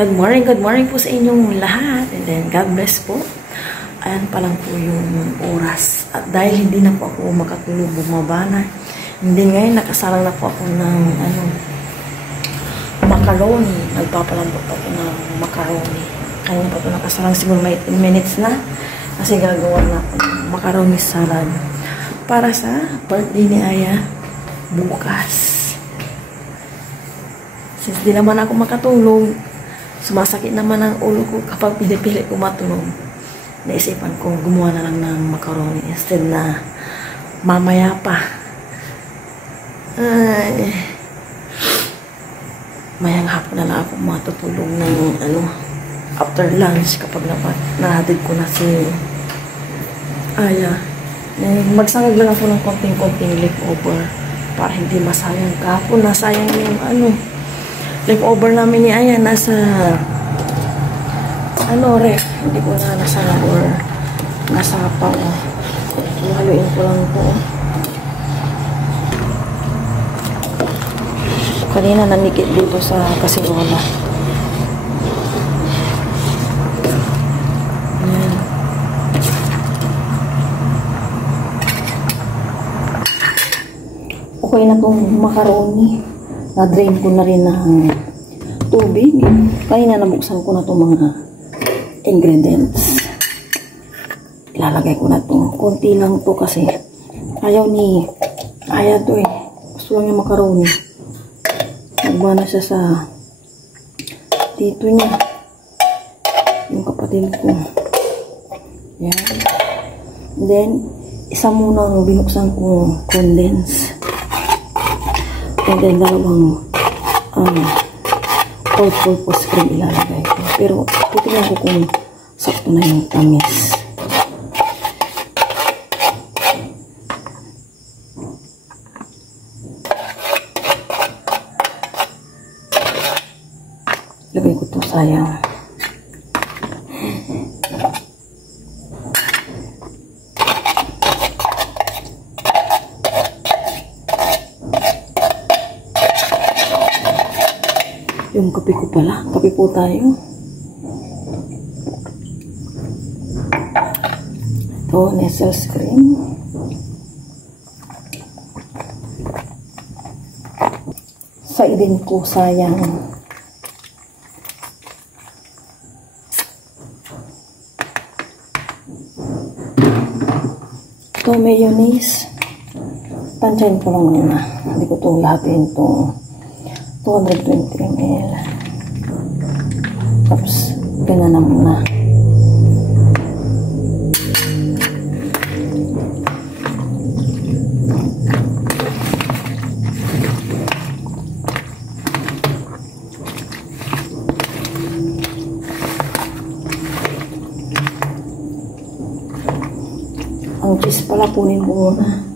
Good morning po sa inyong lahat. And then, God bless po. Ayan pa lang po yung oras. At dahil hindi na po ako makatulog, bumaba na. Hindi ngayon, nakasalang na po ako ng macaroni. Nagpapalambot ako ng macaroni. Kaya na po ito nakasalang, siguro may 10 minutes na. Kasi gagawa na ako ng macaroni salad. Para sa birthday ni Aya bukas. Since di naman ako makatulog, sumasakit naman ang ulo ko kapag pinipili ko matulog. Naisipan ko gumawa na lang ng macaroni instead na mamaya pa. Ay, mayang hapon na lang ako matutulog ng after lunch kapag nahatid ko na si Aya. Magsangag lang ako ng konting-konting leftover para hindi masayang. Kahapon nasayang yung leftover namin ni Aya nasa ref. Hindi ko na nasala or nasapaw. Haluin ko lang ito. Kanina nanikit dito sa kasirola. Ayan. Okay na itong macaroni. Na-drain ko na rin ng tubig. Kanina nabuksan ko na itong mga ingredients. Ilalagay ko na ito. Konti lang ito kasi ayaw ni Aya ito eh. Gusto lang yung macaroni. Nagba na siya sa tito niya. Yung kapatid ko. Yan. And then, isa muna ang binuksan kong condense. And then, dalawang all-purpose cream ilalagay ko. Pero, titignan ko kung sakto na yung tamis. Lagay ko ito, sayang. Yung kape ko pala. Kape po tayo. Ito, Nestle's cream. Saidin ko, sayang. Ito, mayonnaise. Tansyahin ko lang muna. Hindi ko ito lahatin itong 220 ml. Tapos, pinanam na. Ang cheese pala punin ko muna.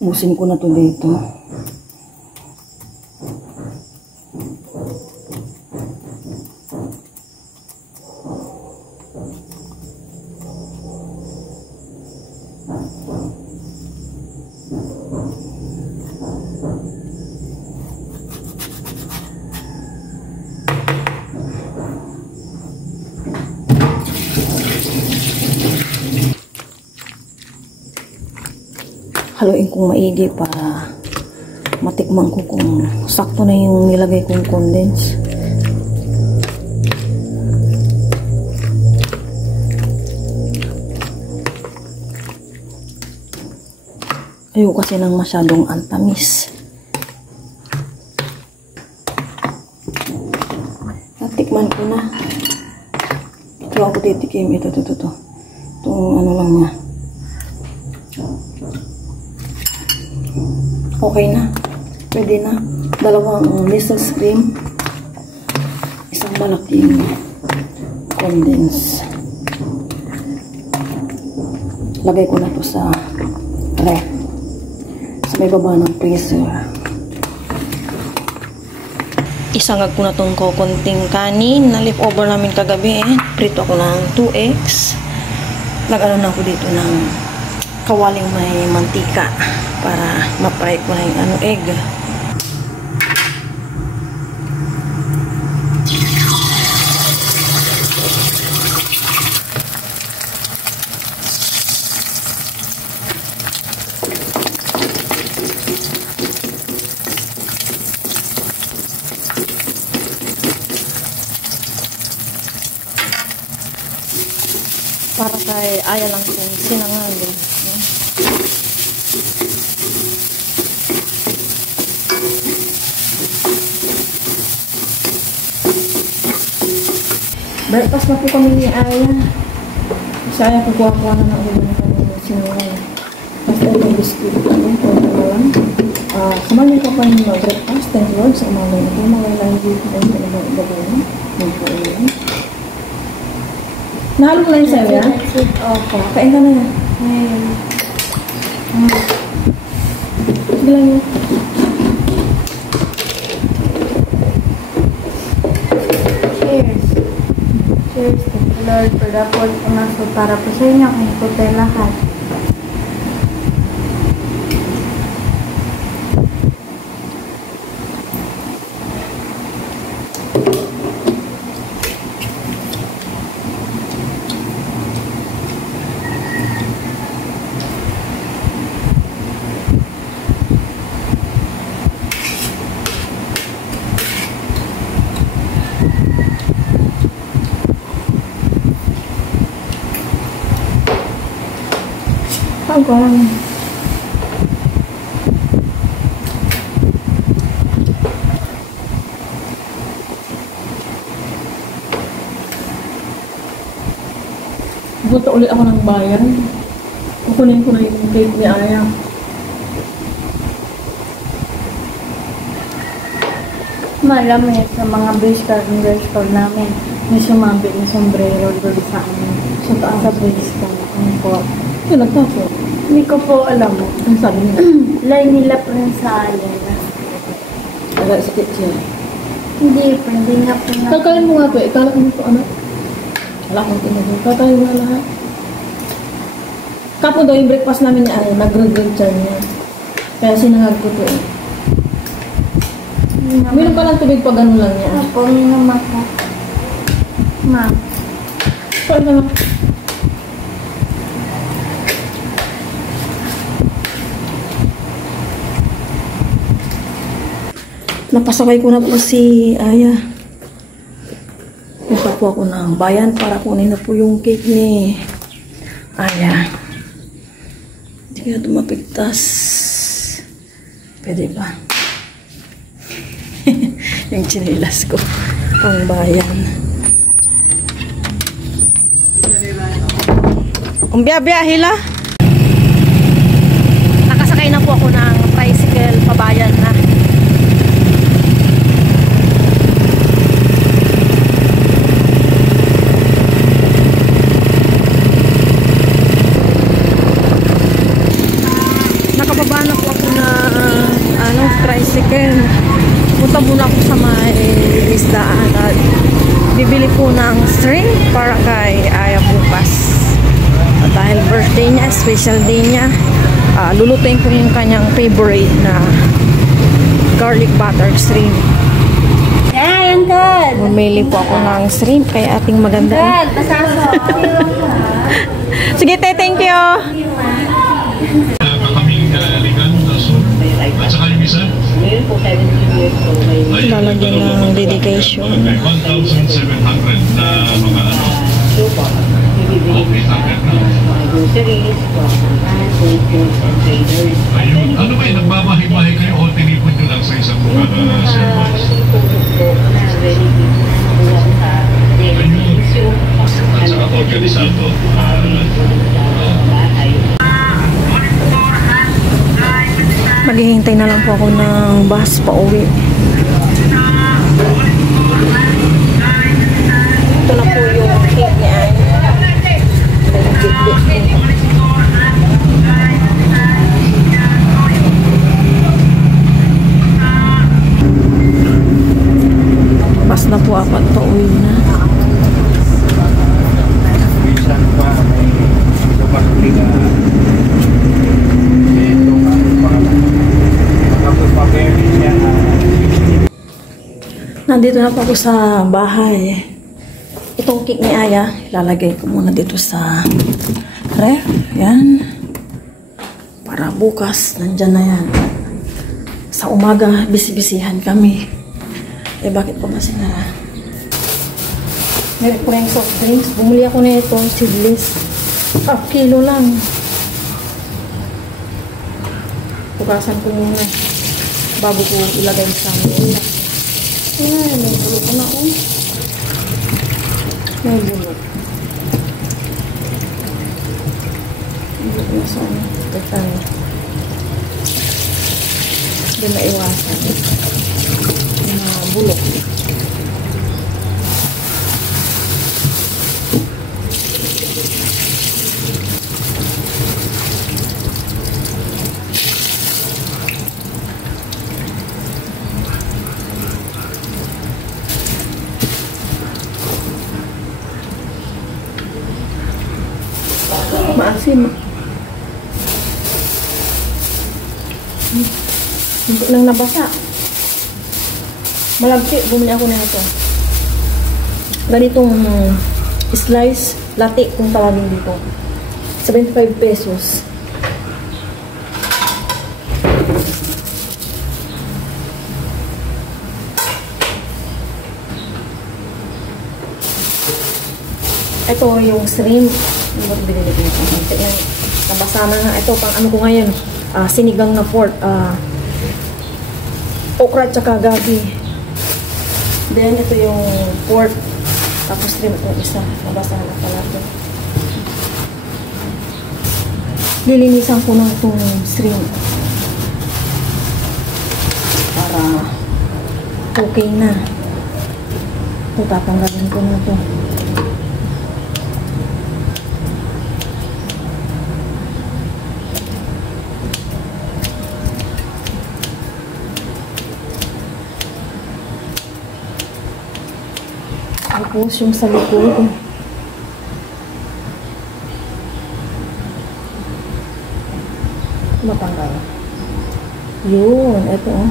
Ubusin ko na to dito. Haluin kong maigi para matikman ko kung sakto na yung nilagay kong condense. Ayoko kasi ng masyadong antamis. Natikman ko na. Ito ako titikim. Ito. Itong lang niya. Okay na. Pwede na. Dalawang Nestle's cream. Isang malaking condense. Lagay ko na to sa ref. may baba ng freezer. Isangag ko na itong konting kanin na leftover namin kagabi. Prito ako ng 2 eggs. Nag-ano na ako dito ng kawaling may mantika para ma-fry ko na yung egg. Para kay Aya lang kung sinangag. Breakfast na po kami ni Aya. Kasi Aya kukuha-kuha na ng ulo ng sinangag. Kasi yung biscuit namin, kung ano lang. Samahan niyo pa yung breakfast. Thank you Lord sa umaga na po. Mga lang dito na yung ibang-ibang na. Yung po yun. Nahalo ko lang yung sayo, ya? Opo. Kain ka na yan. Sige lang yun. Cheers. Cheers to the Lord for the food pumaso para po sa inyo kung ito tayo lahat. Pagong. Buta ulit ako ng bayan. Kukunin ko na yung cake ni Aya. Malamit sa mga base card namin. May sumabit na sombrero doon sa amin. Sa taas. Sa base card. Ano po? Yung nagtaso. Hindi ko po alam. Ang sabi niya. Line nila po rin sa alin. Agad sa kitchen. Hindi po, hindi nga po na. Kakain mo nga ito. Ikala ko nito ano? Wala kong tinagin. Kakain mo nga lahat. Kapo daw yung breakfast namin ni Aya. Nag-regret siya niya. Kaya sinangag ko ito eh. Minum ka lang tubig pag ganun lang yan. Opo, minum ako. Ma'am. Saan ka na? Napasakay ko na po si Aya. Punta po ako ng bayan para kunin na po yung cake ni Aya. Hindi kaya tumapigtas. Pwede ba? Yung chinilas ko. Pang bayan. Umbya-bya, hila. Nakasakay na po ako ng tricycle pabayan na. Nakababa na po ako na tricycle. Punta muna ako sa may isdaan at bibili po ng string para kay Aya bukas. At dahil birthday niya, special day niya, lulutuin ko yung kanyang favorite na garlic butter shrimp. Hey, Uncle! Bumili po ako ng shrimp kay ating maganda. Uncle, pasaso! Sige, thank you! At saka yung isa? Lalagyan ng dedication. 1,700 na mga ano. Okay, target na. Ayun. Ano ba yun? Nagbabahay-bahay kayo o tinipon nyo lang sa isang service? Ayun. At saka organisado. Maghihintay na lang po ako ng bus pa uwi. Ito na po yung cake ni Aya. pauwi na. Minsan pa may lumagli ka. Ito ka makapagpaperi siya na Nandito na po ako sa bahay. Itong cake ni Aya, lalagay ko muna dito sa ref. Yan. Para bukas, nandyan na yan. Sa umaga, bisibisihan kami. Eh, bakit pa ba sinara? Meron ko na yung soft drinks. Bumuli ako na ito, seedless. 5 kilo lang. Bukasan ko muna bago ko ilagay sa mula. Ayan, may bulok ko na ako. May bulok. Bulok na sa ano. Tetan. Hindi maiwasan. Mga bulok. Maasim. Hindi lang nabasa. Malagki. Bumili ako na ito. Ganitong slice latte kung tawagin dito. 75 pesos. Ito yung shrimp. Ano ba binili ko ito? Nabasa na nga. Ito, pang ano ko ngayon. Sinigang na pork. Okra tsaka gabi. Then, ito yung pork. Tapos shrimp yung isa. Nabasa na pala ito. Lilinisan ko na itong shrimp. Para okay na. Ito, tatanggalin ko na ito. Tapos yung sa likod. Matanggal. Yun. Ito oh.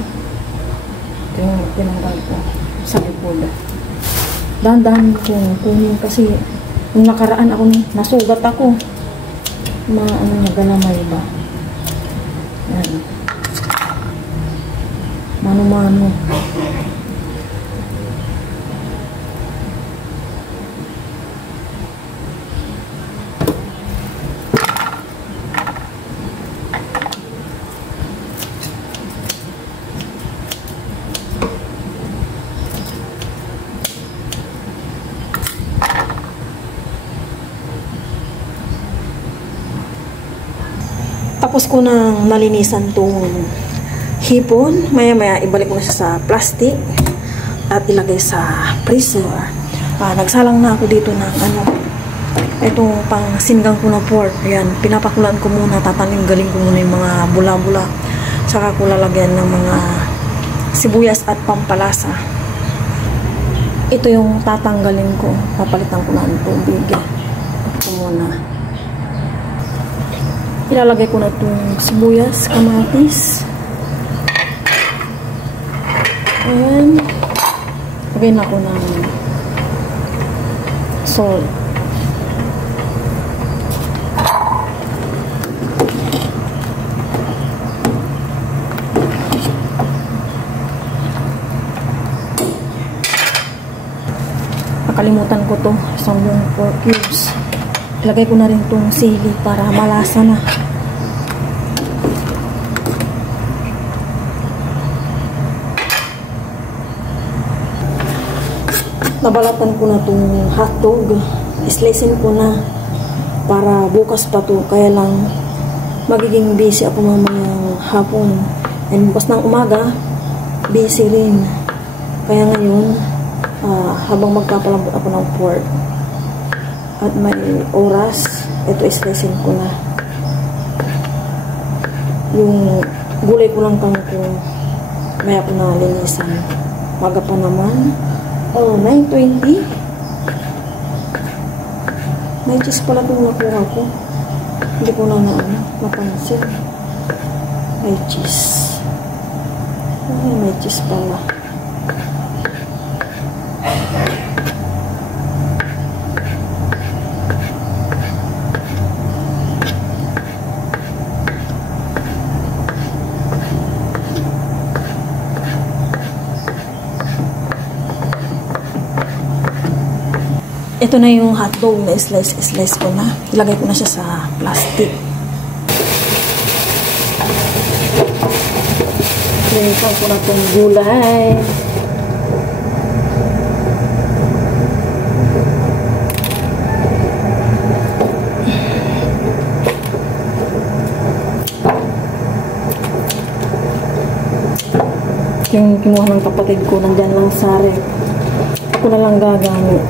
Ito yung tinanggal ko. Sa likod. Dahan-dahan kong kunin kasi nung nakaraan ako nasugat ako. Ano nagalamay ba? Yan. Mano-mano. Tapos ko nang nalinisan tong hipon, maya-maya ibalik ko na siya sa plastic at ilagay sa freezer. Nagsalang na ako dito ng itong pang sinigang ko na pork. Ayan, pinapakulan ko muna, tatanggalin ko muna yung mga bula-bula. Saka ko lalagyan ng mga sibuyas at pampalasa. Ito yung tatanggalin ko. Papalitan ko na ng tubig. Ito muna. Ilalagay ko na itong sibuyas, kamatis. And lagay na ko ng salt. Nakalimutan ko to, isang buong 4 cubes. Ilagay ko na rin itong sili para malasa na. Nabalatan ko na itong hotdog. Slicein ko na para bukas pa to. Kaya lang magiging busy ako mamayang hapon. And bukas ng umaga, busy rin. Kaya ngayon, habang magpapalambot ako ng pork at may oras, ito slicein ko na. Yung gulay ko lang kangkong, maya ko na linisan. Maga pa naman. Oh, 9.20. 9 cheese pala itong nakuha ko. Hindi ko na napansin. May cheese. Ay, may cheese pala. Ito na yung hotdog na slice ko na. Ilagay ko na siya sa plastic. Linipan ko na itong gulay. Yung kinuha ng kapatid ko, nandyan lang sa ref. Ako na lang gagamit.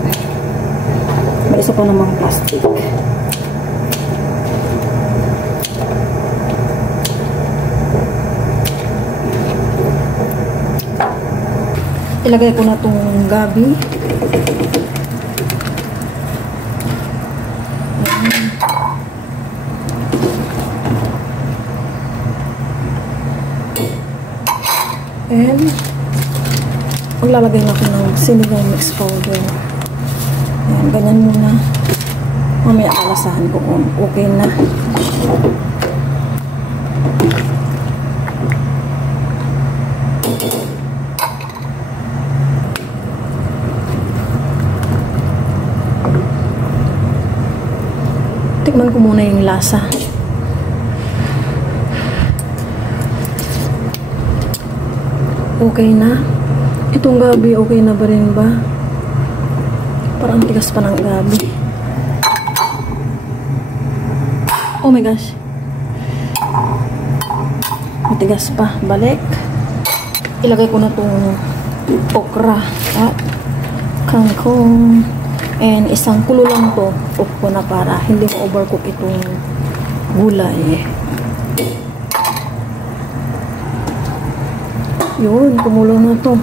May isa pa namang plastic. Ilagay ko na itong gabi. And maglalagay na ako ng sinigang mix powder. Ayan, ganyan muna. Mamaya alasahan ko kung okay na. Tikman ko muna yung lasa. Okay na. Itong gabi, okay na ba rin ba? Parang tigas pa ng gabi. Oh my gosh. Matigas pa. Balik. Ilagay ko na itong okra at kangkong. And isang kulo lang to. Off ko na para hindi mo overcook itong gulay. Yun, kumulo na to.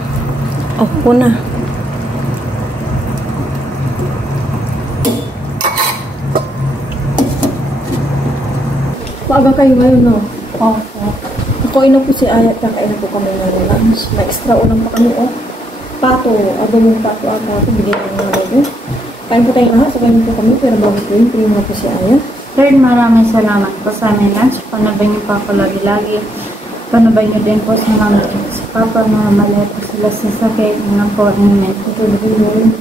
Off ko na. Maaga kayo ngayon, no? Oo. Ako ina po si Aya at kakain po kami ng lunch. May extra ulam pa kami, oh. Pato. Adobong pato ata ito. Bigyan ng mga logo. Kain po tayong lahat. So, kain po kami. Pero bago po yun, tingin na po si Aya. Lord, maraming salamat po sa aming lunch. Panabay niyo pa ako lagi-lagi. Panabay niyo din po sa mga sa papa, mga malet, sila sa sakit, mga po, and tutulog yun.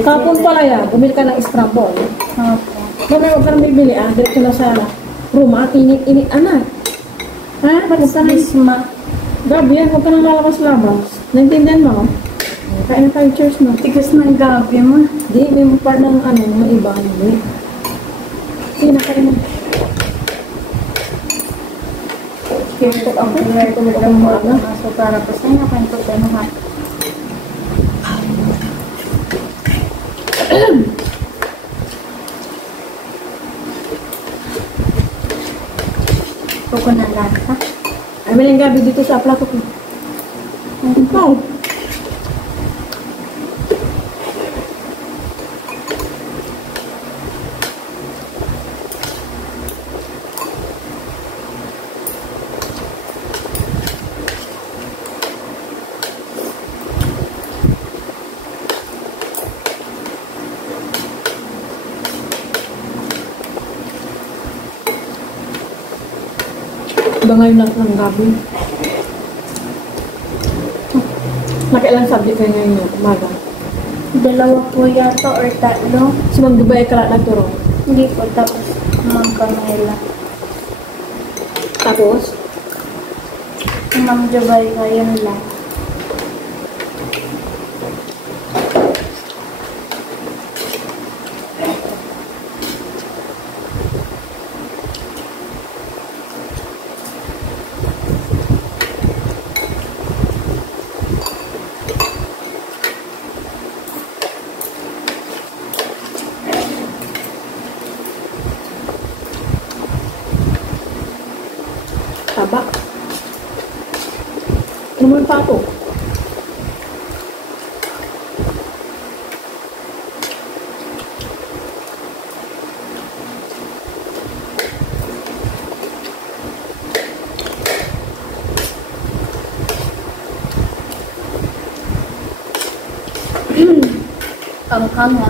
Kapon pala yan. Bumili ka ng scramble. Okay. Mamaya huwag ka nang bibili, ah. Diretso na sa room, at init-init, anak. Ha? Bakit ka nang... Gabi yan, huwag ka nang lalabas-labas. Naintindihan mo? Kain na tayo, cheers mo. Tigas ng gabi mo. Di, may part ng ano, maiba, hindi. Sige na, kain na. Kintok ako, tulog ako mga. So, para po sa inyo, kanto tayo naman. Puko na lasa. Ay, may lang gabi dito sa plato ko. Ikaw. Ba ngayon ng gabi? Nakailang subject kayo ngayon yung umaga? 2 po yata or 3. Si Ma'am Dubai ka lang nagturo. Hindi po, tapos Ma'am Camila. Tapos, Ma'am Dubai ngayon lang. taba. Ano mo yung pato? Kangkang na.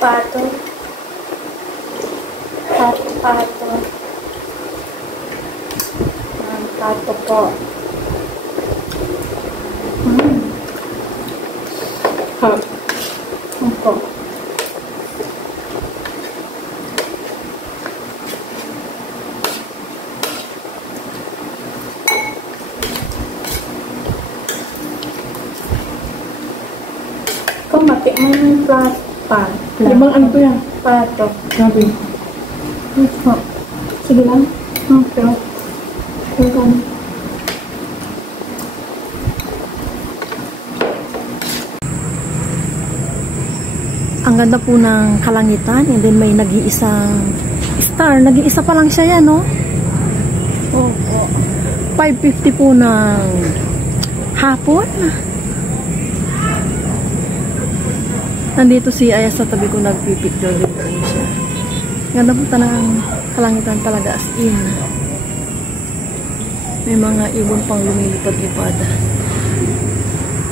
Pato. Pato. Ang pato po. Opo. Kung mati mo yung pan. Limang ano to yan? Pato. Grabe. Opo. Sige lang. Okay. Welcome. Ang ganda po ng kalangitan, and then may nag-iisang star. Nag-iisa pa lang siya yan, no? Opo. 5:50 po ng hapon. Nandito si Aya sa tabi ko, nagpipicture din po siya. Ganda po ng kalangitan talaga, as in. May mga ibon pang lumilipad-lipad.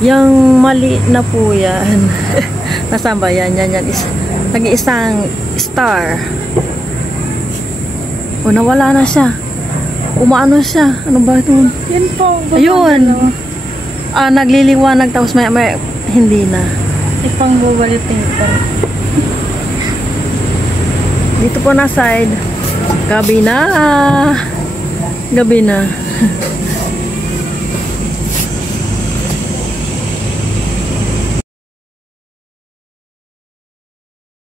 Yung mali na po yan. Nasaan ba yan? Yan is nag-iisang star. O, nawala na siya. Umaano siya. Ano ba ito? Yan po. Ayun. Nagliliwanag tapos may hindi na. Ipang buwalitin ito. Dito po na side. Gabi na. Gabi na.